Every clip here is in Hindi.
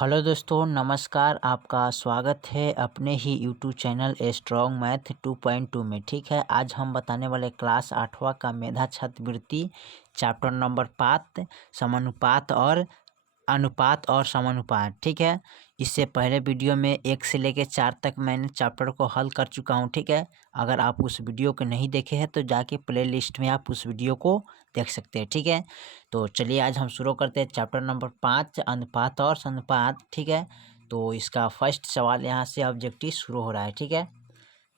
हेलो दोस्तों, नमस्कार। आपका स्वागत है अपने ही YouTube channel A strong math 2.2 में। ठीक है, आज हम बताने वाले क्लास 8वां का मेधा छात्रवृत्ति चैप्टर नंबर 5 समानुपात और अनुपात और समानुपात। ठीक है, इससे पहले वीडियो में 1 से लेकर 4 तक मैंने चैप्टर को हल कर चुका हूं। ठीक है, अगर आप उस वीडियो को नहीं देखे हैं तो जाके प्ले लिस्ट में आप उस वीडियो को देख सकते हैं। ठीक है, तो चलिए आज हम शुरू करते हैं चैप्टर नंबर 5 अनुपात और समानुपात। ठीक है, तो इसका फर्स्ट सवाल यहाँ से ऑब्जेक्टिव शुरू हो रहा है। ठीक है,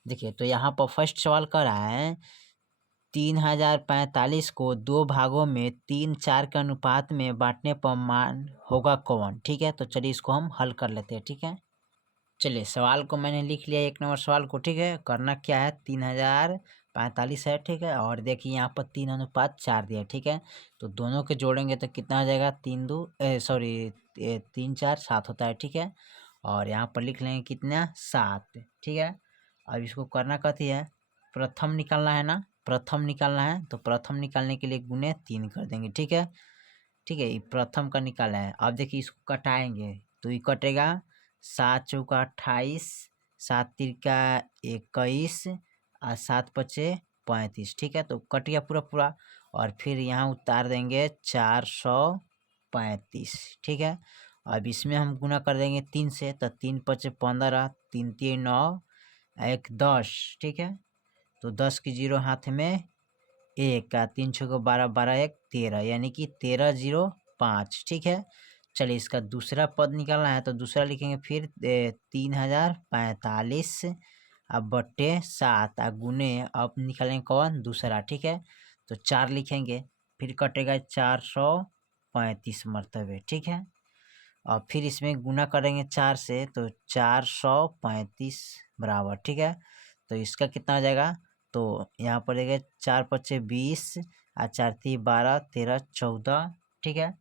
देखिए तो यहाँ पर फर्स्ट सवाल कर रहा है 3045 को 2 भागों में 3:4 के अनुपात में बांटने पर मान होगा कौन। ठीक है, तो चलिए इसको हम हल कर लेते हैं। ठीक है, चलिए सवाल को मैंने लिख लिया, 1 नंबर सवाल को। ठीक है, करना क्या है, 3045 है। ठीक है, और देखिए यहाँ पर 3:4 दिया। ठीक है, तो दोनों के जोड़ेंगे तो कितना हो जाएगा, 3 4 7 होता है। ठीक है, और यहाँ पर लिख लेंगे कितना, 7। ठीक है, अब इसको करना कथी है, प्रथम निकालना है ना, प्रथम निकालना है तो प्रथम निकालने के लिए गुने 3 कर देंगे। ठीक है, ठीक है, ये प्रथम का निकाला है। अब देखिए इसको कटाएंगे तो ये कटेगा 7 चौका 28, 7 तिरका 21 और 7 पचे 35। ठीक है, तो कट गया पूरा पूरा, और फिर यहाँ उतार देंगे 435। ठीक है, अब इसमें हम गुना कर देंगे 3 से, तो 3 पचे 15, 3 3 9, 1 10। ठीक है, तो 10 की जीरो हाथ में 1 का 3 छः 12, 12 1 13, यानी कि 1305। ठीक है, चलिए इसका दूसरा पद निकालना है तो दूसरा लिखेंगे फिर 3045 अब बट्टे 7 गुने, अब निकालेंगे कौन, दूसरा। ठीक है, तो 4 लिखेंगे, फिर कटेगा 435 मरतबे। ठीक है, और फिर इसमें गुना करेंगे 4 से तो 435 बराबर। ठीक है, तो इसका कितना हो जाएगा, तो यहाँ पर देखिए 4 पच्चे 20 और 4 3 12 13 14। ठीक है,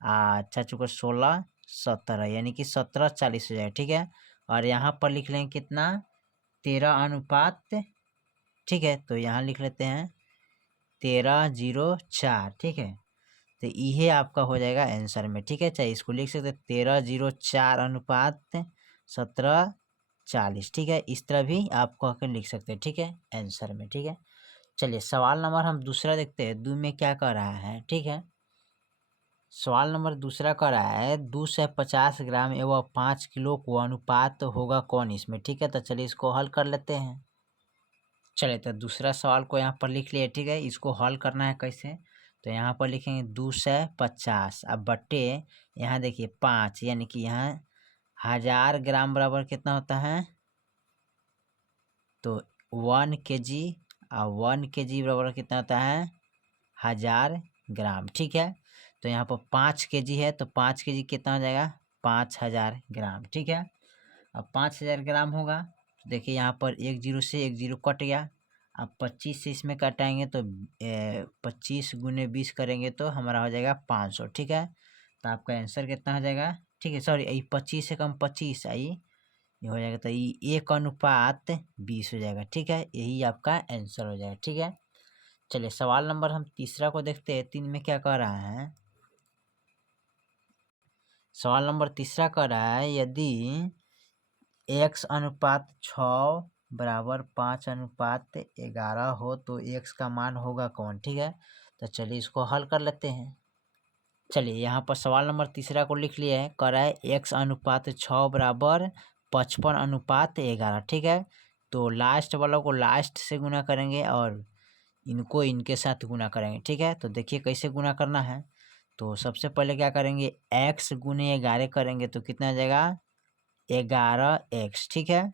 4 चौका 16 17, यानी कि 1740 हो जाएगा। ठीक है, और यहाँ पर लिख लेंगे कितना, 13:4। ठीक है, तो यहाँ लिख लेते हैं 1304। ठीक है, तो ये आपका हो जाएगा आंसर में। ठीक है, चाहे इसको लिख सकते हैं 1304 अनुपात 1740। ठीक है, इस तरह भी आप कह के लिख सकते हैं। ठीक है, आंसर में। ठीक है, चलिए सवाल नंबर हम दूसरा देखते हैं, 2 में क्या कर रहा है। ठीक है, सवाल नंबर दूसरा कर रहा है 250 ग्राम एवं 5 किलो को अनुपात होगा कौन इसमें। ठीक है, तो चलिए इसको हल कर लेते हैं। चलिए तो दूसरा सवाल को यहाँ पर लिख लिए। ठीक है, इसको हल करना है कैसे, तो यहाँ पर लिखेंगे 250 अब बट्टे, यहाँ देखिए 5, यानी कि यहाँ 1000 ग्राम बराबर कितना होता है, तो 1 kg, और 1 kg बराबर कितना होता है, 1000 ग्राम। ठीक है, तो यहाँ पर 5 kg है तो 5 kg कितना हो जाएगा, 5000 ग्राम। ठीक है, अब 5000 ग्राम होगा तो देखिए यहाँ पर 1 जीरो से 1 जीरो कट गया। अब 25 से इसमें कटाएंगे तो 25 गुने 20 करेंगे तो हमारा हो जाएगा 500। ठीक है, तो आपका आंसर कितना हो जाएगा, ठीक है, सॉरी ये 25 से कम 25 आई, ये हो जाएगा तो ये 1:20 हो जाएगा। ठीक है, यही आपका आंसर हो जाएगा। ठीक है, चलिए सवाल नंबर हम तीसरा को देखते हैं, 3 में क्या कह रहा है। सवाल नंबर तीसरा कह रहा है यदि x/6 बराबर 5/11 हो तो x का मान होगा कौन। ठीक है, तो चलिए इसको हल कर लेते हैं। चलिए यहाँ पर सवाल नंबर तीसरा को लिख लिया है, कर रहा है x/6 बराबर 55/11। ठीक है, तो लास्ट वालों को लास्ट से गुना करेंगे और इनको इनके साथ गुना करेंगे। ठीक है, तो देखिए कैसे गुना करना है, तो सबसे पहले क्या करेंगे, x गुने 11 करेंगे तो कितना आ जाएगा, 11x। ठीक है,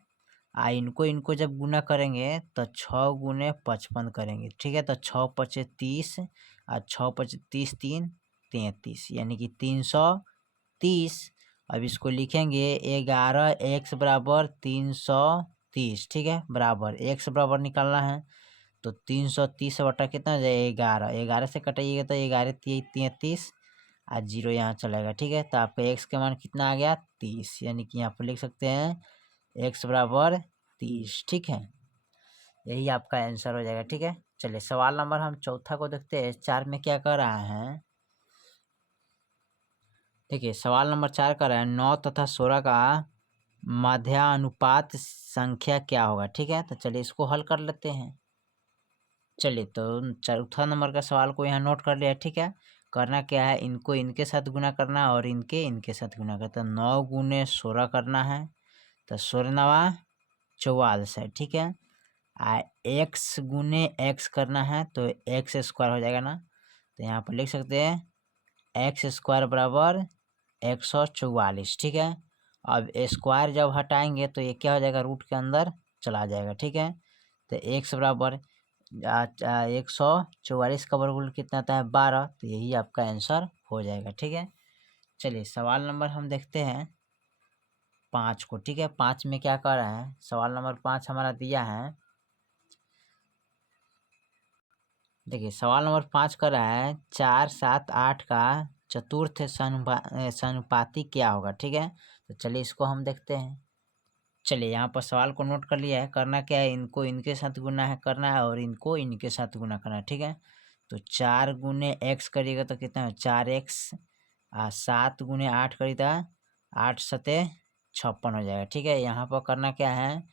इनको इनको जब गुना करेंगे तो 6 गुने 55 करेंगे। ठीक है, तो 6 पचे 30 और 6 पचे 30 3 33, यानी कि 330। अब इसको लिखेंगे 11x बराबर 330। ठीक है, बराबर x बराबर निकालना है तो 330 बटा कितना हो जाएगा, 11, 11 से कटाइएगा तो 11 33 आज जीरो यहाँ चलेगा। ठीक है, तो आपका x का मान कितना आ गया, 30, यानी कि यहाँ पर लिख सकते हैं x बराबर 30। ठीक है, यही आपका आंसर हो जाएगा। ठीक है, चलिए सवाल नंबर हम चौथा को देखते हैं, 4 में क्या कर रहा है। देखिए सवाल नंबर 4 कर रहा है 9 तथा 16 का मध्यानुपात संख्या क्या होगा। ठीक है, तो चलिए इसको हल कर लेते हैं। चलिए तो चौथा नंबर का सवाल को यहाँ नोट कर लिया। ठीक है, करना क्या है, इनको इनके साथ गुना करना और इनके साथ गुना करना। तो 9 गुने 16 करना है, तो 16 नवा 44 है। ठीक है, एक्स गुने एक्स करना है, तो एक्स स्क्वायर हो जाएगा ना। तो यहाँ पर लिख सकते हैं एक्स स्क्वायर बराबर 144। ठीक है, अब स्क्वायर जब हटाएंगे तो ये क्या हो जाएगा, रूट के अंदर चला जाएगा। ठीक है, तो एक्स बराबर 144 का वर्गमूल कितना आता है 12, तो यही आपका आंसर हो जाएगा। ठीक है, चलिए सवाल नंबर हम देखते हैं 5 को। ठीक है, 5 में क्या कर रहा है, सवाल नंबर 5 हमारा दिया है। देखिए सवाल नंबर 5 कर रहा है 4, 7, 8 का चतुर्थ समानुपाती क्या होगा। ठीक है, तो चलिए इसको हम देखते हैं। चलिए यहाँ पर सवाल को नोट कर लिया है। करना क्या है, इनको इनके साथ गुना है करना है और इनको इनके साथ गुना करना है। ठीक है, तो 4 गुने एक्स करिएगा तो कितना है 4x, 7 गुने 8 करिएगा 8 सते 56 हो जाएगा। ठीक है, यहाँ पर करना क्या है,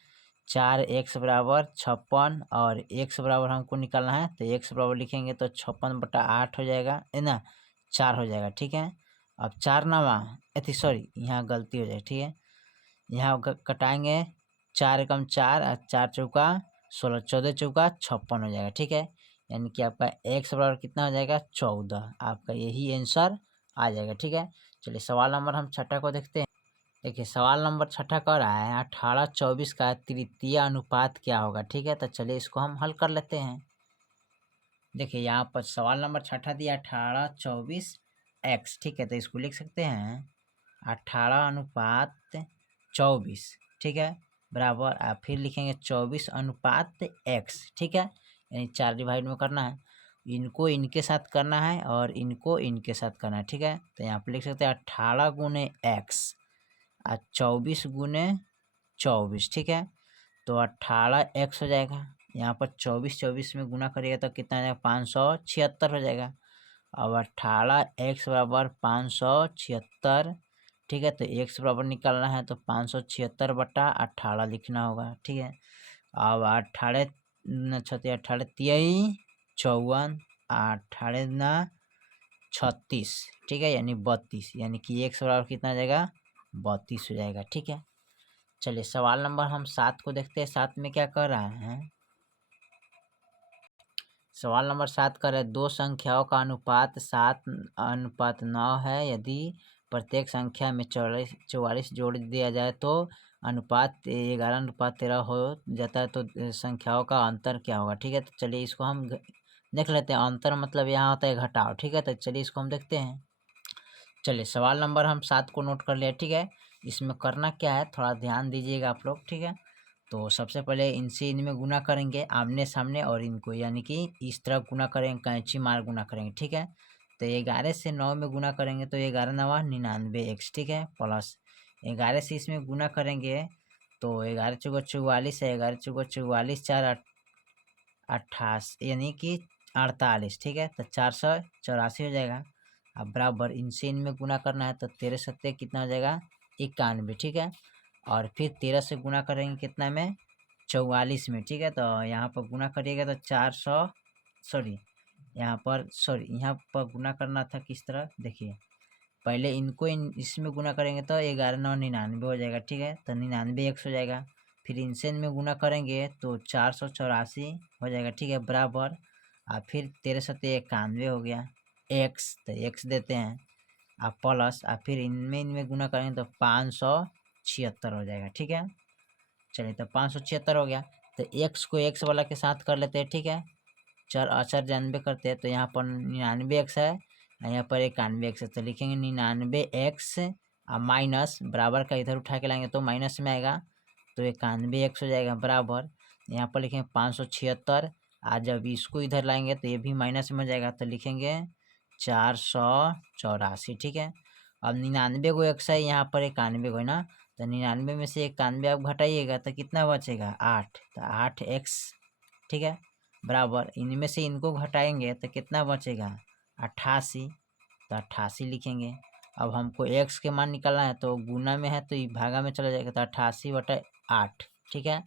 4x बराबर 56 और x बराबर हमको निकालना है, तो x बराबर लिखेंगे तो 56/8 हो जाएगा, है ना, 4 हो जाएगा। ठीक है, अब 4 नवा सॉरी यहाँ गलती हो जाएगी। ठीक है, यहाँ कटाएंगे 4 एकम 4 और 4 चौका 16, 14 चौका 56 हो जाएगा। ठीक है, यानी कि आपका x बराबर कितना हो जाएगा 14, आपका यही आंसर आ जाएगा। ठीक है, चलिए सवाल नंबर हम छठा को देखते हैं। देखिए सवाल नंबर छठा कह रहा है 18, 24 का तृतीय अनुपात क्या होगा। ठीक है, तो चलिए इसको हम हल कर लेते हैं। देखिए यहाँ पर सवाल नंबर छठा दिया 18, 24 x। ठीक है, तो इसको लिख सकते हैं 18 अनुपात 24। ठीक है, बराबर आप फिर लिखेंगे 24 अनुपात x। ठीक है, यानी 4 डिवाइड में करना है, इनको इनके साथ करना है और इनको इनके साथ करना है। ठीक है, तो यहाँ पर लिख सकते हैं 18 गुने एक्स और 24 गुने 24। ठीक है, तो 18x हो जाएगा। यहाँ पर 24 में गुना करिएगा तो कितना आ जाएगा 576 हो जाएगा। अब 18x बराबर 576। ठीक है, तो x बराबर निकालना है तो 576/18 लिखना होगा। ठीक है, अब 18 छत्तीस 18 तिहई 54 18 ना 36। ठीक है, यानी 32, यानी कि x बराबर कितना आ जाएगा 32 हो जाएगा। ठीक है, चलिए सवाल नंबर हम 7 को देखते हैं। 7 में क्या कर रहा है, सवाल नंबर 7 कर रहे दो संख्याओं का अनुपात 7:9 है। यदि प्रत्येक संख्या में 44 जोड़ दिया जाए तो अनुपात 11:13 हो जाता है, तो संख्याओं का अंतर क्या होगा। ठीक है, तो चलिए इसको हम देख लेते हैं। अंतर मतलब यहाँ होता है घटाव। ठीक है, तो चलिए इसको हम देखते हैं। चलिए सवाल नंबर हम 7 को नोट कर लिया। ठीक है, इसमें करना क्या है थोड़ा ध्यान दीजिएगा आप लोग। ठीक है, तो सबसे पहले इनसे इनमें गुना करेंगे आमने सामने और इनको, यानी कि इस तरफ गुना करेंगे, कैंची मार गुना करेंगे। ठीक है, तो 11 से 9 में गुना करेंगे तो 11 नवा 99x। ठीक है, प्लस 11 से इसमें गुना करेंगे तो 11 चौका 44 है, 11 चौका 44 4 28 यानी कि 48। ठीक है, तो 484 हो जाएगा। अब बराबर इनसे इनमें गुना करना है तो 13 सत्ते कितना हो जाएगा 91। ठीक है, और फिर 13 से गुना करेंगे कितना में 44 में। ठीक है, तो यहाँ पर गुना करिएगा तो 400 सॉरी यहाँ पर गुना करना था किस तरह, देखिए पहले इनको इसमें गुना करेंगे तो 11 9 99 हो जाएगा। ठीक है, तो 99x हो जाएगा। फिर इनसे इनमें गुना करेंगे तो 484 हो जाएगा। ठीक है, बराबर और फिर 13 सत्ते 91 हो गया x, तो x देते हैं आप प्लस और फिर इनमें गुना करेंगे तो 576 हो जाएगा। ठीक है, चलिए तो 576 हो गया। तो x को x वाला के साथ कर लेते हैं। ठीक है, 4 4 जानबे करते हैं तो यहाँ पर 99x है, यहाँ पर 91x है, तो लिखेंगे 99x माइनस बराबर का इधर उठा के लाएंगे तो माइनस में आएगा तो 91x हो जाएगा। बराबर यहाँ पर लिखेंगे 576 आज जब इसको इधर लाएंगे तो ये भी माइनस में हो जाएगा तो लिखेंगे 484। ठीक है, अब 99 को x है, यहाँ पर 91 को है ना, तो 99 में से 91 आप घटाइएगा तो कितना बचेगा 8, तो 8x। ठीक है, बराबर इनमें से इनको घटाएंगे तो कितना बचेगा 88, तो 88 लिखेंगे। अब हमको x के मान निकालना है, तो गुना में है तो ये भागा में चला जाएगा, तो 88/8, ठीक है।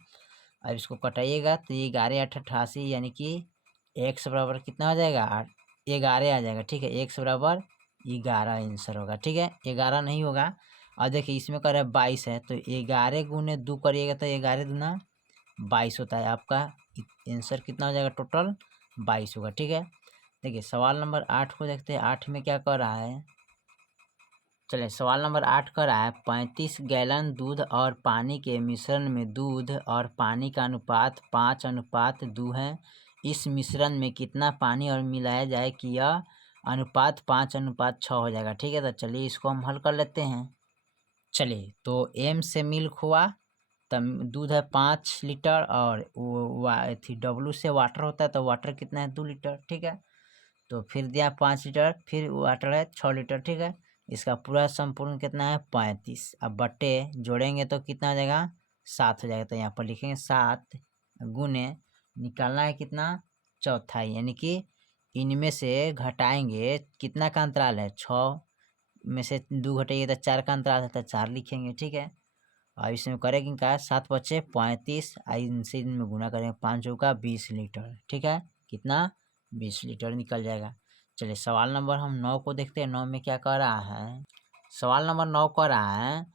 अब इसको कटाइएगा तो ये 11×8 = 88, यानी कि x बराबर कितना हो जाएगा, 11 आ जाएगा, ठीक है। x बराबर 11 आंसर होगा, ठीक है। 11 नहीं होगा। और देखिए इसमें कर रहा है 22 है, तो 11 गुने 2 करिएगा तो 11 दूना 22 होता है। आपका आंसर कितना हो जाएगा, टोटल 22 होगा, ठीक है। देखिए सवाल नंबर 8 को देखते हैं। 8 में क्या कर रहा है, चलिए सवाल नंबर 8 कर रहा है 35 गैलन दूध और पानी के मिश्रण में दूध और पानी का अनुपात 5:2 है। इस मिश्रण में कितना पानी और मिलाया जाए कि यह अनुपात 5:6 हो जाएगा, ठीक है। तो चलिए इसको हम हल कर लेते हैं। चलिए तो m से मिल्क हुआ, तब दूध है 5 लीटर, और W से वाटर होता है, तो वाटर कितना है 2 लीटर, ठीक है। तो फिर दिया 5 लीटर, फिर वाटर है 6 लीटर, ठीक है। इसका पूरा संपूर्ण कितना है 35। अब बट्टे जोड़ेंगे तो कितना हो जाएगा 7 हो जाएगा। तो यहाँ पर लिखेंगे 7 गुने, निकालना है कितना चौथाई, यानी कि इनमें से घटाएंगे कितना का अंतराल है 6 में से 2 घटाइए तो 4 का अंतराल है, तो 4 लिखेंगे, ठीक है। और इसमें करेंगे क्या 7 बचे 35, इनसे इनमें गुना करेंगे 5 चौका 20 लीटर, ठीक है। कितना 20 लीटर निकल जाएगा। चलिए सवाल नंबर हम 9 को देखते हैं। 9 में क्या कह रहा है, सवाल नंबर 9 कह रहा है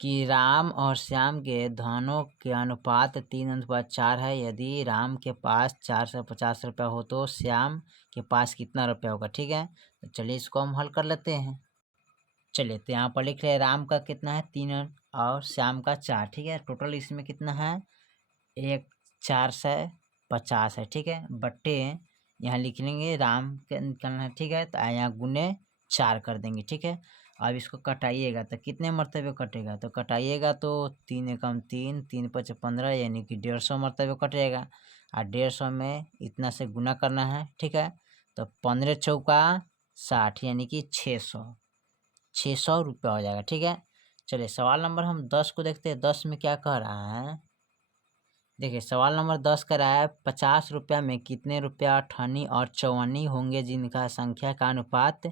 कि राम और श्याम के धनों के अनुपात 3:4 है। यदि राम के पास 450 रुपया हो तो श्याम के पास कितना रुपया होगा, ठीक है। तो चलिए इसको हम हल कर लेते हैं। चलिए तो यहाँ पर लिख रहे हैं राम का कितना है 3 और श्याम का 4, ठीक है। टोटल इसमें कितना है 450 है, ठीक है। बट्टे यहाँ लिख लेंगे राम के निकालना है, ठीक है। तो यहाँ गुने 4 कर देंगे, ठीक है। अब इसको कटाइएगा तो कितने मरतबे कटेगा, तो कटाइएगा तो 3 एकम 3, 3×5 = 15, यानी कि 150 मरतबे कटेगा। और 150 में इतना से गुना करना है, ठीक है। तो 15 चौका 60, यानी कि 600 रुपया हो जाएगा, ठीक है। चलिए सवाल नंबर हम 10 को देखते हैं। 10 में क्या कह रहा है, देखिए सवाल नंबर 10 कह रहा है 50 रुपया में कितने रुपया अठन्नी और चौवन्नी होंगे जिनका संख्या का अनुपात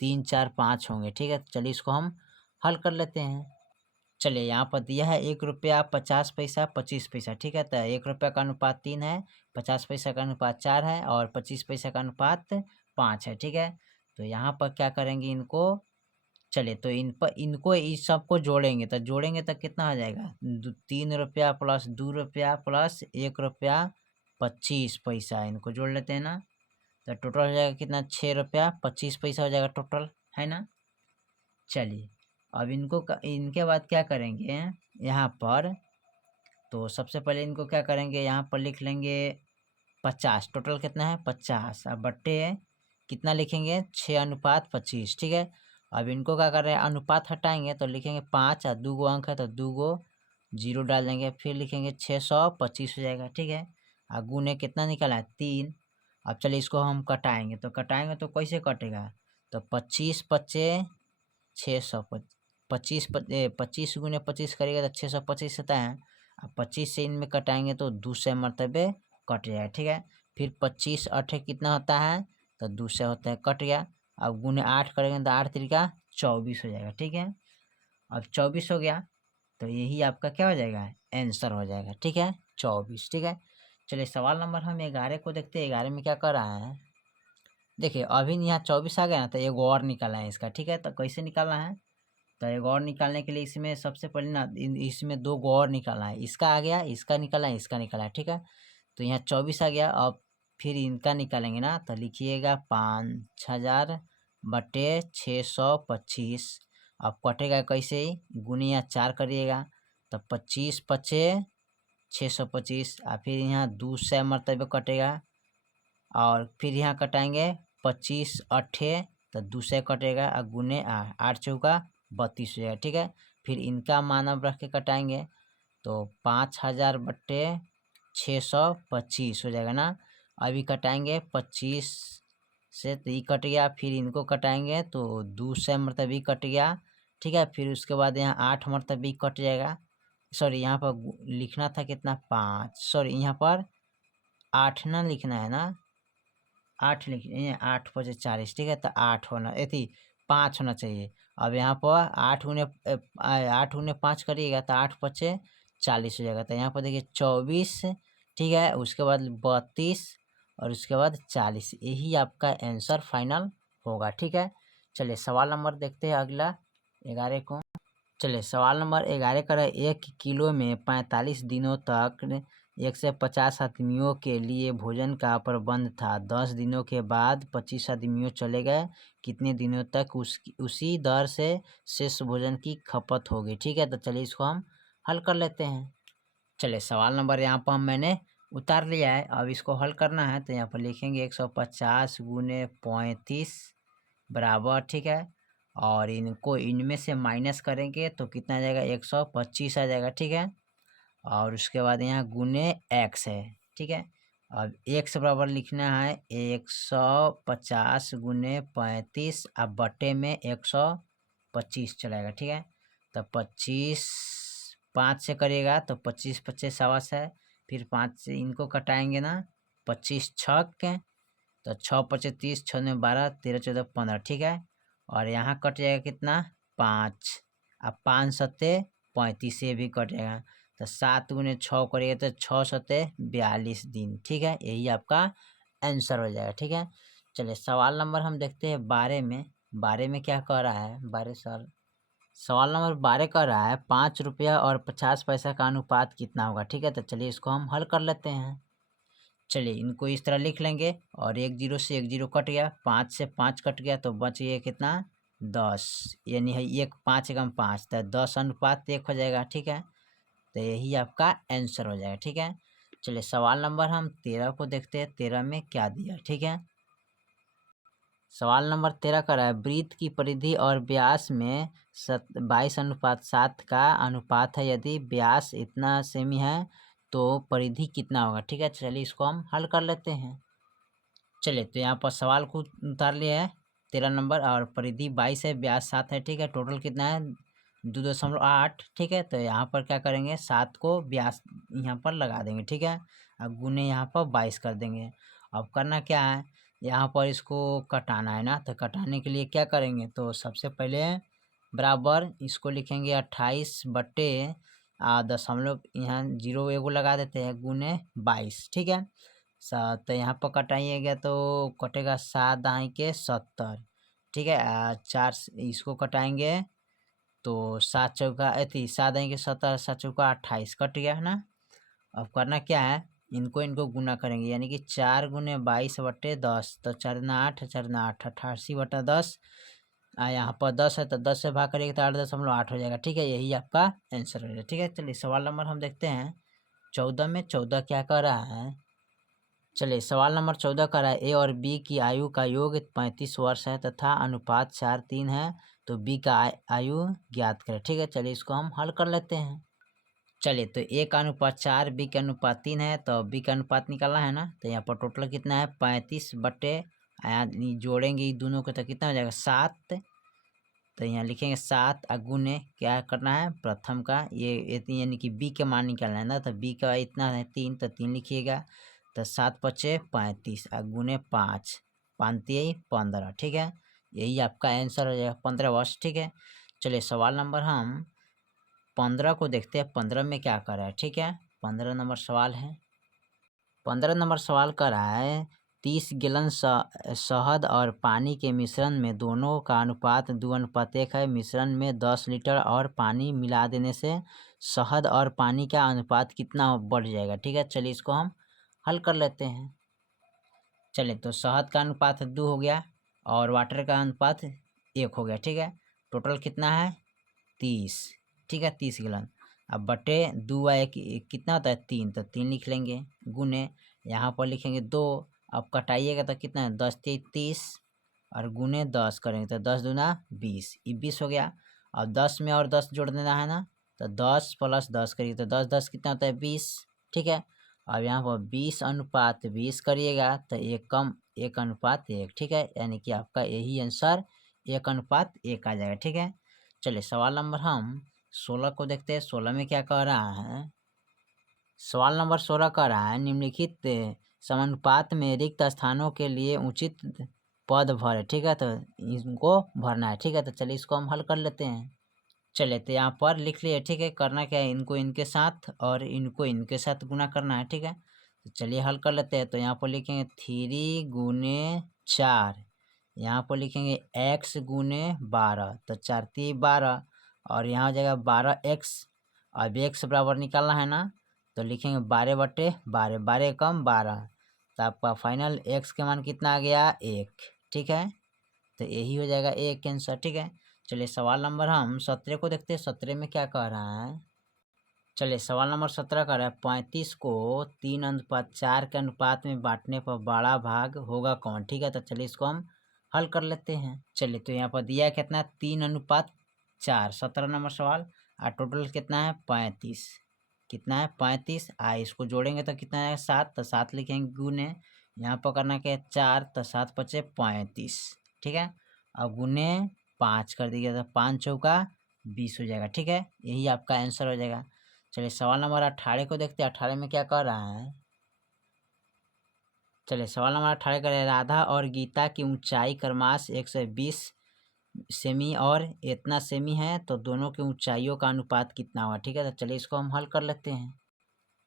3, 4, 5 होंगे, ठीक है। चलिए इसको हम हल कर लेते हैं। चलिए यहाँ पर दिया है 1 रुपया 50 पैसा 25 पैसा, ठीक है। तो 1 रुपया का अनुपात 3 है, 50 पैसा का अनुपात 4 है, और 25 पैसा का अनुपात 5 है, ठीक है। तो यहाँ पर क्या करेंगे इनको, चलिए तो इन पर इनको इस सबको जोड़ेंगे तो कितना हो जाएगा 3 रुपया प्लस 2 रुपया प्लस 1 रुपया 25 पैसा, इनको जोड़ लेते हैं ना। तो टोटल हो जाएगा कितना 6 रुपया 25 पैसा हो जाएगा टोटल, है ना। चलिए अब इनके बाद क्या करेंगे यहाँ पर, तो सबसे पहले इनको क्या करेंगे यहाँ पर लिख लेंगे 50। टोटल कितना है 50। अब बट्टे कितना लिखेंगे 6:25, ठीक है। अब इनको क्या कर रहे हैं अनुपात हटाएंगे तो लिखेंगे 5 और 2 अंक है तो 2 जीरो डाल देंगे, फिर लिखेंगे 625 हो जाएगा, ठीक है। और गुने कितना निकला है 3। अब चलिए इसको हम कटाएंगे तो कैसे कटेगा, तो 25×5 600, 25 गुने 25 करिएगा तो 625 होता है। अब 25 से इनमें कटाएंगे तो 200 मरतबे कट जाएगा, ठीक है। फिर 25×8 कितना होता है, तो 200 होता है, कट गया। अब गुने 8 करेंगे तो 8 3 24 हो जाएगा, ठीक है। अब 24 हो गया तो यही आपका क्या हो जाएगा आंसर हो जाएगा, ठीक है 24, ठीक है। चलिए सवाल नंबर हम 11 को देखते हैं। 11 में क्या कर रहा है, देखिए अभी यहाँ 24 आ गया ना, तो एक और निकालना है इसका, ठीक है। तो कैसे निकालना है, तो एक और निकालने के लिए इसमें सबसे पहले ना इसमें 2 और निकालना है। इसका आ गया, इसका निकाला है, इसका निकाला है, ठीक है। तो यहाँ 24 आ गया। अब फिर इनका निकालेंगे ना, तो लिखिएगा 5000/625। अब कटेगा कैसे, गुने यहाँ 4 करिएगा तो 25×5 625, और फिर यहाँ 200 मरतबे कटेगा, और फिर यहाँ कटाएंगे 25×8 तो 200 कटेगा, और गुने 8 चौका 32 हो जाएगा, ठीक है। फिर इनका मानव रख के कटाएंगे तो 5000/625 हो जाएगा ना। अभी कटाएंगे 25 से तो ये कट गया, फिर इनको कटाएंगे तो 200 मरतबे कट गया, ठीक है। फिर उसके बाद यहाँ 8 मरतबे कट जाएगा, सॉरी यहाँ पर लिखना था कितना 5, सॉरी यहाँ पर 8 ना लिखना है ना, 8 लिख 8×5 = 40, ठीक है। तो 8 होना थी 5 होना चाहिए। अब यहाँ पर 8 × 5 करिएगा तो 8 पचे 40 हो जाएगा। तो यहाँ पर देखिए 24, ठीक है, उसके बाद 32 और उसके बाद 40, यही आपका आंसर फाइनल होगा। ठीक है, चलिए सवाल नंबर देखते हैं अगला 11 को। चलिए सवाल नंबर 11 का है, 1 किलो में 45 दिनों तक 150 आदमियों के लिए भोजन का प्रबंध था। 10 दिनों के बाद 25 आदमियों चले गए। कितने दिनों तक उसी दर से शेष भोजन की खपत होगी। ठीक है, तो चलिए इसको हम हल कर लेते हैं। चलिए सवाल नंबर यहाँ पर मैंने उतार लिया है। अब इसको हल करना है तो यहाँ पर लिखेंगे 150 × 35 बराबर, ठीक है, और इनको इनमें से माइनस करेंगे तो कितना आ जाएगा 125 आ जाएगा। ठीक है, और उसके बाद यहाँ गुने एक्स है। ठीक है, अब एक्स बराबर लिखना है 150 × 35 अब बटे में 125 चलाएगा। ठीक है, तो 25 5 से करिएगा तो 25 25 सवास है, फिर 5 से इनको कटाएंगे ना, 25 छक के तो 6 25 30, 6 में 12, 13 14 15। ठीक है, और यहाँ कट जाएगा कितना 5, अब 5 सत्ते 35 से भी कट जाएगा तो 7 × 6 करिएगा तो 6 सत्ते 42 दिन। ठीक है, यही आपका आंसर हो जाएगा। ठीक है, चलिए सवाल नंबर हम देखते हैं 12 में। 12 में क्या कह रहा है 12 सर, सवाल नंबर 12 कह रहा है 5 रुपया और 50 पैसा का अनुपात कितना होगा। ठीक है, तो चलिए इसको हम हल कर लेते हैं। चलिए इनको इस तरह लिख लेंगे और 1 0 से 1 0 कट गया, 5 से 5 कट गया तो बच गया कितना 10, यानी है 1 5 एकम 5 तो 10:1 हो जाएगा। ठीक है, तो यही आपका आंसर हो जाएगा। ठीक है, चलिए सवाल नंबर हम 13 को देखते हैं। 13 में क्या दिया। ठीक है, सवाल नंबर 13 का रहा है वृत्त की परिधि और व्यास में 22:7 का अनुपात है। यदि व्यास इतना सेमी है तो परिधि कितना होगा। ठीक है, चलिए इसको हम हल कर लेते हैं। चलिए तो यहाँ पर सवाल को उतार लिया है 13 नंबर, और परिधि 22 है, व्यास 7 है। ठीक है, टोटल कितना है 2.8। ठीक है, तो यहाँ पर क्या करेंगे 7 को व्यास यहाँ पर लगा देंगे। ठीक है, अब गुने यहाँ पर 22 कर देंगे। अब करना क्या है, यहाँ पर इसको कटाना है ना, तो कटाने के लिए क्या करेंगे तो सबसे पहले बराबर इसको लिखेंगे 28 बटे दशमलव यहाँ 0 एगो लगा देते हैं गुने 22। ठीक है, तो यहाँ पर कटाइएगा तो कटेगा 7 दाई के 70। ठीक है, 4 इसको कटाएंगे तो 7 चौका 7 दाई के 70, 7 चौका 28 कट गया है ना। अब करना क्या है, इनको इनको गुना करेंगे, यानी कि 4 × 22 बटे 10 तो 4 दूना 8, 4 दूना 8, 88 बटा 10। यहाँ पर 10 है तो 10 से भाग करेंगे तो 8.8 हो जाएगा। ठीक है, यही आपका आंसर हो जाएगा। ठीक है, चलिए सवाल नंबर हम देखते हैं 14 में। 14 क्या कर रहा है, चलिए सवाल नंबर 14 का रहा है ए और बी की आयु का योग 35 वर्ष है तथा अनुपात 4:3 है, तो बी का आयु ज्ञात करें। ठीक है, चलिए इसको हम हल कर लेते हैं। चलिए तो ए का अनुपात 4, बी का अनुपात 3 है, तो बी का अनुपात निकालना है ना, तो यहाँ पर टोटल कितना है 35 बटे जोड़ेंगे दोनों को तो कितना हो जाएगा 7। तो यहाँ लिखेंगे 7 गुने क्या करना है प्रथम का ये यानी कि बी के मान निकालना है ना, तो बी का इतना है 3 तो 3 लिखिएगा, तो 7 पचे 35 गुने 5 5 15। ठीक है, यही आपका आंसर हो जाएगा 15 वर्ष। ठीक है, चलिए सवाल नंबर हम 15 को देखते हैं। 15 में क्या कर रहा है। ठीक है, 15 नंबर सवाल है। 15 नंबर सवाल कर रहा है 30 गैलन शहद और पानी के मिश्रण में दोनों का अनुपात 2:1 है। मिश्रण में 10 लीटर और पानी मिला देने से शहद और पानी का अनुपात कितना बढ़ जाएगा। ठीक है, चलिए इसको हम हल कर लेते हैं। चलिए तो शहद का अनुपात 2 हो गया और वाटर का अनुपात 1 हो गया। ठीक है, टोटल कितना है 30। ठीक है, 30 गैलन। अब बटे 2 1 कितना होता है 3, तो 3 लिख लेंगे गुने यहाँ पर लिखेंगे 2। अब कटाइएगा तो कितना है 10 3 30 और गुने 10 करेंगे तो 10 दूना 20, ये 20 हो गया। अब 10 में और 10 जोड़ देना है ना, तो 10 + 10 करिए तो 10 10 कितना होता है 20। ठीक है, अब यहाँ पर 20:20 करिएगा तो 1:1। ठीक है, यानी कि आपका यही आंसर 1:1 आ जाएगा। ठीक है, चलिए सवाल नंबर हम 16 को देखते हैं। 16 में क्या कह रहा है, सवाल नंबर 16 कह रहा है निम्नलिखित समानुपात में रिक्त स्थानों के लिए उचित पद भरे, ठीक है, तो इनको भरना है, ठीक है। तो चलिए इसको हम हल कर लेते हैं। चलिए तो यहाँ पर लिख लिए, ठीक है। करना क्या है, इनको इनके साथ और इनको इनके साथ गुना करना है, ठीक है। तो चलिए हल कर लेते हैं। तो यहाँ पर लिखेंगे 3 × 4, यहाँ पर लिखेंगे x × 12, तो 4×3 = 12, और यहाँ हो जाएगा 12x। अब x बराबर निकालना है ना, तो लिखेंगे 12/12, 12 कम 12, तो आपका फाइनल x के मान कितना आ गया, 1, ठीक है। तो यही हो जाएगा एक आंसर, ठीक है। चलिए सवाल नंबर हम 17 को देखते हैं। 17 में क्या कह रहा है, चलिए सवाल नंबर 17 कह रहा है 35 को 3:4 के अनुपात में बांटने पर बड़ा भाग होगा कौन, ठीक है। तो चलिए इसको हम हल कर लेते हैं। चलिए तो यहाँ पर दिया है कितना, 3:4, 17 नंबर सवाल। और टोटल कितना है, 35, कितना है 35। इसको जोड़ेंगे तो कितना है, 7, तो 7 लिखेंगे गुने, यहाँ पर करना क्या है 4, तो 7×5 = 35, ठीक है। अब गुने 5 कर दीजिएगा तो 5×4 = 20 हो जाएगा, ठीक है। यही आपका आंसर हो जाएगा। चलिए सवाल नंबर 18 को देखते हैं। 18 में क्या कह रहा है, चलिए सवाल नंबर 18 कह रहा है राधा और गीता की ऊंचाई क्रमश 120 सेमी और इतना सेमी है, तो दोनों की ऊंचाइयों का अनुपात कितना हुआ, ठीक है। तो चलिए इसको हम हल कर लेते हैं।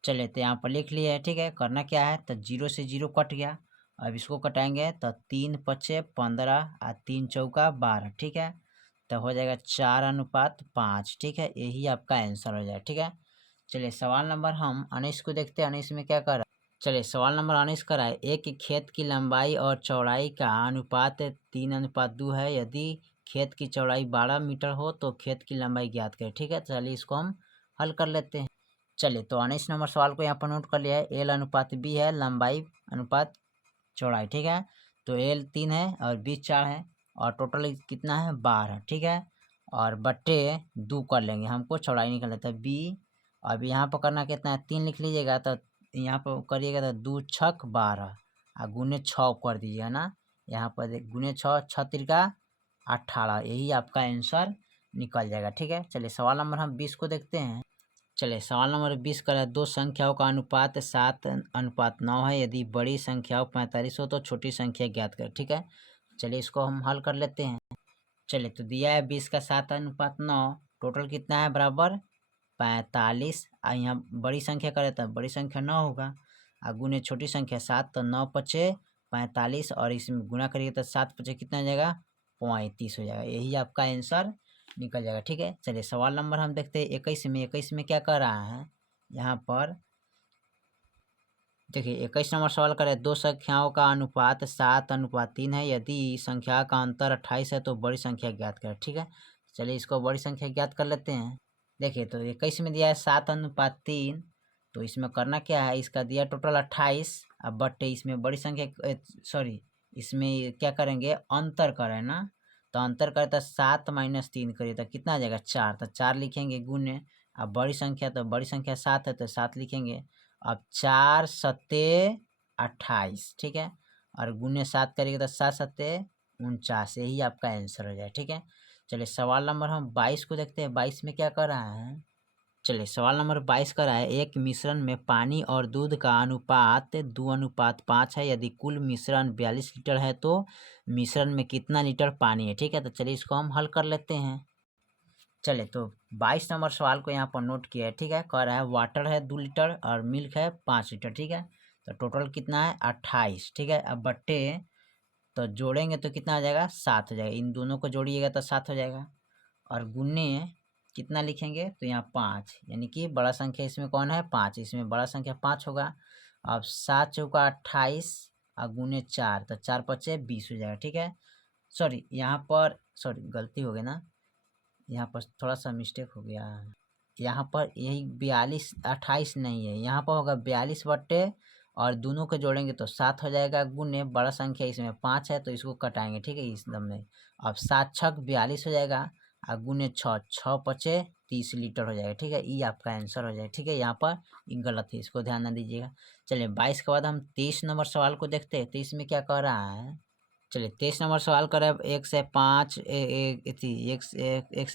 चलिए तो यहाँ पर लिख लिया है, ठीक है। करना क्या है, तो 0 से 0 कट गया। अब इसको कटाएंगे तो 3×5 = 15 और 3×4 = 12, ठीक है। तो हो जाएगा 4:5, ठीक है। यही आपका आंसर हो जाएगा, ठीक है। चलिए सवाल नंबर हम 19 को देखते हैं। 19 में क्या कर रहा है, चलिए सवाल नंबर 19 कर रहा है एक खेत की लंबाई और चौड़ाई का अनुपात 3:2 है। यदि खेत की चौड़ाई 12 मीटर हो तो खेत की लंबाई ज्ञात करें, ठीक है। चलिए इसको हम हल कर लेते हैं। चलिए तो 19 नंबर सवाल को यहाँ पर नोट कर लिया है। L/B है, लंबाई अनुपात चौड़ाई, ठीक है। तो L 3 है और B 4 है, और टोटल कितना है 12, ठीक है। और बट्टे 2 कर लेंगे, हमको चौड़ाई निकल लेता है B। अब यहाँ पर करना कितना है, 3 लिख लीजिएगा, तो यहाँ पर करिएगा तो 2×6 = 12 और गुने 6 कर दीजिएगा ना, यहाँ पर गुने 6, 6×3 = 18, यही आपका आंसर निकल जाएगा, ठीक है। चलिए सवाल नंबर हम 20 को देखते हैं। चलिए सवाल नंबर 20 का है दो संख्याओं का अनुपात 7:9 है। यदि बड़ी संख्याओं 45 हो तो छोटी संख्या ज्ञात करें, ठीक है। चलिए इसको हम हल कर लेते हैं। चलिए तो दिया है 20 का 7:9, टोटल कितना है बराबर 45। यहाँ बड़ी संख्या करे तो बड़ी संख्या 9 होगा, और गुने छोटी संख्या 7, तो 9×5 = 45, और इसमें गुना करिए तो 7×5 कितना हो जाएगा 35 हो जाएगा। यही आपका आंसर निकल जाएगा, ठीक है। चलिए सवाल नंबर हम देखते हैं 21 में। 21 में क्या कर रहा है, यहाँ पर देखिए 21 नंबर सवाल करे दो संख्याओं का अनुपात 7:3 है। यदि संख्या का अंतर 28 है तो बड़ी संख्या ज्ञात करें, ठीक है। चलिए इसको बड़ी संख्या ज्ञात कर लेते हैं। देखिए तो 21 में दिया है 7:3, तो इसमें करना क्या है, इसका दिया टोटल 28। अब बट्टे इसमें बड़ी संख्या सॉरी, इसमें क्या करेंगे अंतर करें ना, तो अंतर करें तो 7 - 3 करिए तो कितना आ जाएगा 4, तो 4 लिखेंगे गुने। अब बड़ी संख्या तो बड़ी संख्या 7 है तो 7 लिखेंगे। अब 4×7 = 28, ठीक है। और गुने 7 करिएगा तो 7×7 = 49, यही आपका आंसर हो जाए, ठीक है। चलिए सवाल नंबर हम 22 को देखते हैं। 22 में क्या कर रहा है, चलिए सवाल नंबर 22 कर रहा है एक मिश्रण में पानी और दूध का अनुपात 2:5 है। यदि कुल मिश्रण 42 लीटर है तो मिश्रण में कितना लीटर पानी है, ठीक है। तो चलिए इसको हम हल कर लेते हैं। चलिए तो 22 नंबर सवाल को यहाँ पर नोट किया है, ठीक है। कह रहा है वाटर है 2 लीटर और मिल्क है 5 लीटर, ठीक है। तो टोटल कितना है 28, ठीक है। अब बट्टे तो जोड़ेंगे तो कितना आ जाएगा 7 हो जाएगा, इन दोनों को जोड़िएगा तो 7 हो जाएगा। और गुने कितना लिखेंगे तो यहाँ 5, यानी कि बड़ा संख्या इसमें कौन है 5, इसमें बड़ा संख्या 5 होगा। अब 7×4 = 28 और गुने 4, तो 4×5 = 20 हो जाएगा, ठीक है। सॉरी यहाँ पर सॉरी गलती हो गई ना, यहाँ पर थोड़ा सा मिस्टेक हो गया। यहाँ पर यही 42 28 नहीं है, यहाँ पर होगा 42 बट्टे और दोनों को जोड़ेंगे तो 7 हो जाएगा गुने बड़ा संख्या इसमें 5 है तो इसको कटाएंगे, ठीक है इस दम में। अब 7×6 = 42 हो जाएगा और गुने 6, 6×5 = 30 लीटर हो जाएगा, ठीक है। ये आपका आंसर हो जाएगा, ठीक है। यहाँ पर ये गलत है, इसको ध्यान न दीजिएगा। चलिए 22 के बाद हम 23 नंबर सवाल को देखते हैं। 23 में क्या कह रहा है, चलिए 23 नंबर सवाल करें 1 से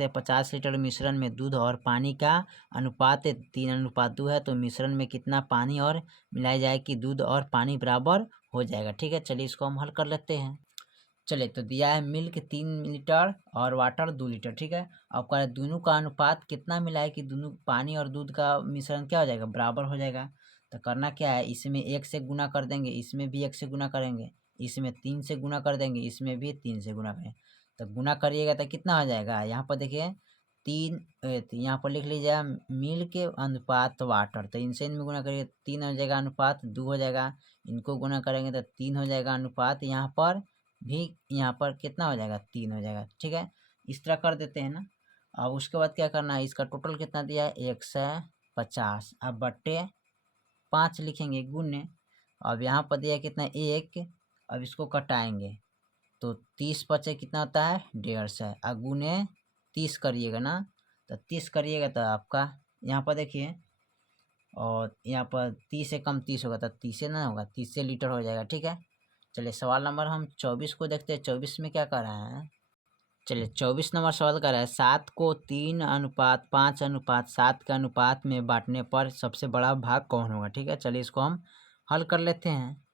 50 लीटर मिश्रण में दूध और पानी का अनुपात 3:2 है, तो मिश्रण में कितना पानी और मिलाया जाए कि दूध और पानी बराबर हो जाएगा, ठीक है। चलिए इसको हम हल कर लेते हैं। चलिए तो दिया है मिल्क 3 लीटर और वाटर 2 लीटर, ठीक है। अब कह रहे दोनों का अनुपात कितना मिला है कि दोनों पानी और दूध का मिश्रण क्या हो जाएगा, बराबर हो जाएगा। तो करना क्या है, इसमें 1 से गुना कर देंगे, इसमें भी 1 से गुना करेंगे, इसमें 3 से गुना कर देंगे, इसमें भी 3 से गुना करेंगे। तो गुना करिएगा तो कितना हो जाएगा, यहाँ पर देखिए तो यहाँ पर लिख लीजिएगा मिल्क अनुपात वाटर, तो इनसे इनमें गुना करिए 3 हो जाएगा, अनुपात 2 हो जाएगा, इनको गुना करेंगे तो 3 हो जाएगा, अनुपात यहाँ पर भी यहाँ पर कितना हो जाएगा, 3 हो जाएगा, ठीक है। इस तरह कर देते हैं ना। अब उसके बाद क्या करना है, इसका टोटल कितना दिया है 150, अब बट्टे 5 लिखेंगे गुने। अब यहाँ पर दिया कितना 1, अब इसको कटाएंगे तो 30 बचे कितना होता है 150, अब गुने 30 करिएगा ना, तो 30 करिएगा तो आपका यहाँ पर देखिए, और यहाँ पर 30 से कम 30 होगा तो 30 से ना होगा, 30 से लीटर हो जाएगा, ठीक है। चलिए सवाल नंबर हम 24 को देखते हैं। 24 में क्या कर रहा है, चलिए 24 नंबर सवाल कर रहा है 7 को 3:5:7 के अनुपात में बांटने पर सबसे बड़ा भाग कौन होगा, ठीक है। चलिए इसको हम हल कर लेते हैं।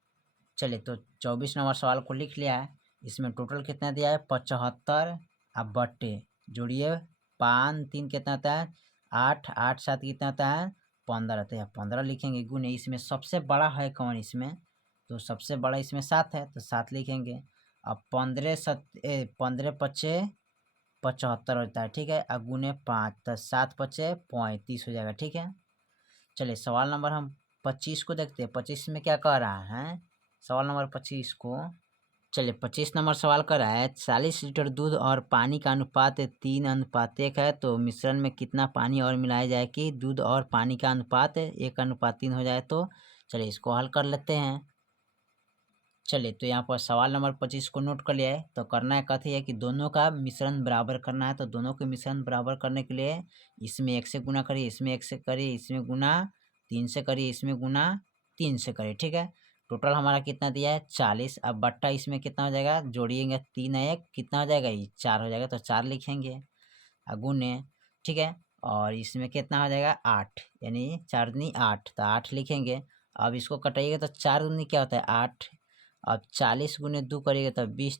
चलिए तो 24 नंबर सवाल को लिख लिया है, इसमें टोटल कितना दिया है 75, अब बट्टे जोड़िए 5 3 कितना आता है 8, 8 7 कितना आता है 15 आता है, 15 लिखेंगे गुने, इसमें सबसे बड़ा है कौन, इसमें तो सबसे बड़ा इसमें 7 है तो 7 लिखेंगे। अब 15 पचे 75 होता है, ठीक है। अब गुने 5 तो 7 पचे 35 हो जाएगा, ठीक है। चलिए सवाल नंबर हम 25 को देखते हैं। 25 में क्या कह रहा है, सवाल नंबर 25 को, चलिए 25 नंबर सवाल कर रहा है 40 लीटर दूध और पानी का अनुपात 3:1 है, तो मिश्रण में कितना पानी और मिलाया जाए कि दूध और पानी का अनुपात 1:3 हो जाए। तो चलिए इसको हल कर लेते हैं। चलिए तो यहाँ पर सवाल नंबर 25 को नोट कर लिया है। तो करना है कथी है कि दोनों का मिश्रण बराबर करना है, तो दोनों के मिश्रण बराबर करने के लिए इसमें 1 से गुना करिए, इसमें 1 से करिए, इसमें गुना 3 से करिए, इसमें गुना 3 से करिए, ठीक है। टोटल हमारा कितना दिया है 40, अब बट्टा इसमें कितना हो जाएगा, जोड़िएगा 3 1 कितना हो जाएगा, ये 4 हो जाएगा, तो 4 लिखेंगे, गुने, ठीक है। और इसमें कितना हो जाएगा 8, यानी 4 दूनी 8, तो 8 लिखेंगे। अब इसको कटाइएगा तो 4 दूनी क्या होता है 8, अब 40 गुने 2 करिएगा तो 20,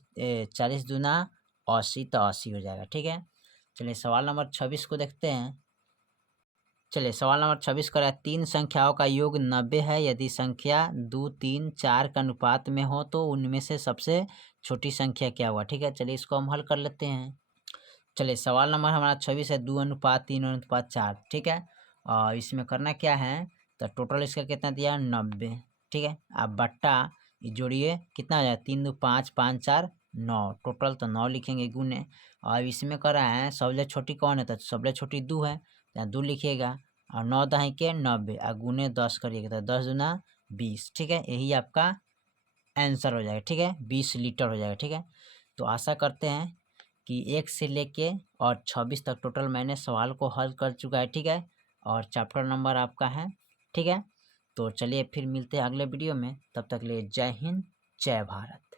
40 दूना 80, तो 80 हो जाएगा, ठीक है। चलिए सवाल नंबर 26 को देखते हैं। चलिए सवाल नंबर 26 कर रहा है 3 संख्याओं का योग 90 है, यदि संख्या 2 3 4 का अनुपात में हो तो उनमें से सबसे छोटी संख्या क्या हुआ, ठीक है। चलिए इसको हम हल कर लेते हैं। चलिए सवाल नंबर हमारा 26 है 2:3:4, ठीक है। और इसमें करना क्या है, तो टोटल इसका कितना दिया 90, ठीक है। अब बट्टा ये जोड़िए कितना हो जाए 3 2 5 5 4 9, टोटल तो 9 लिखेंगे गुने। और इसमें कर रहा है सबसे छोटी कौन है, तो सबसे छोटी 2 है, तो 2 लिखिएगा, और 9 दहाई के 90, और गुने 10 करिएगा तो 10 दूना 20, ठीक है। यही आपका आंसर हो जाएगा, ठीक है, 20 लीटर हो जाएगा, ठीक है। तो आशा करते हैं कि 1 से लेके और 26 तक टोटल मैंने सवाल को हल कर चुका है, ठीक है। और चैप्टर नंबर आपका है, ठीक है। तो चलिए फिर मिलते हैं अगले वीडियो में, तब तक के लिए जय हिंद जय भारत।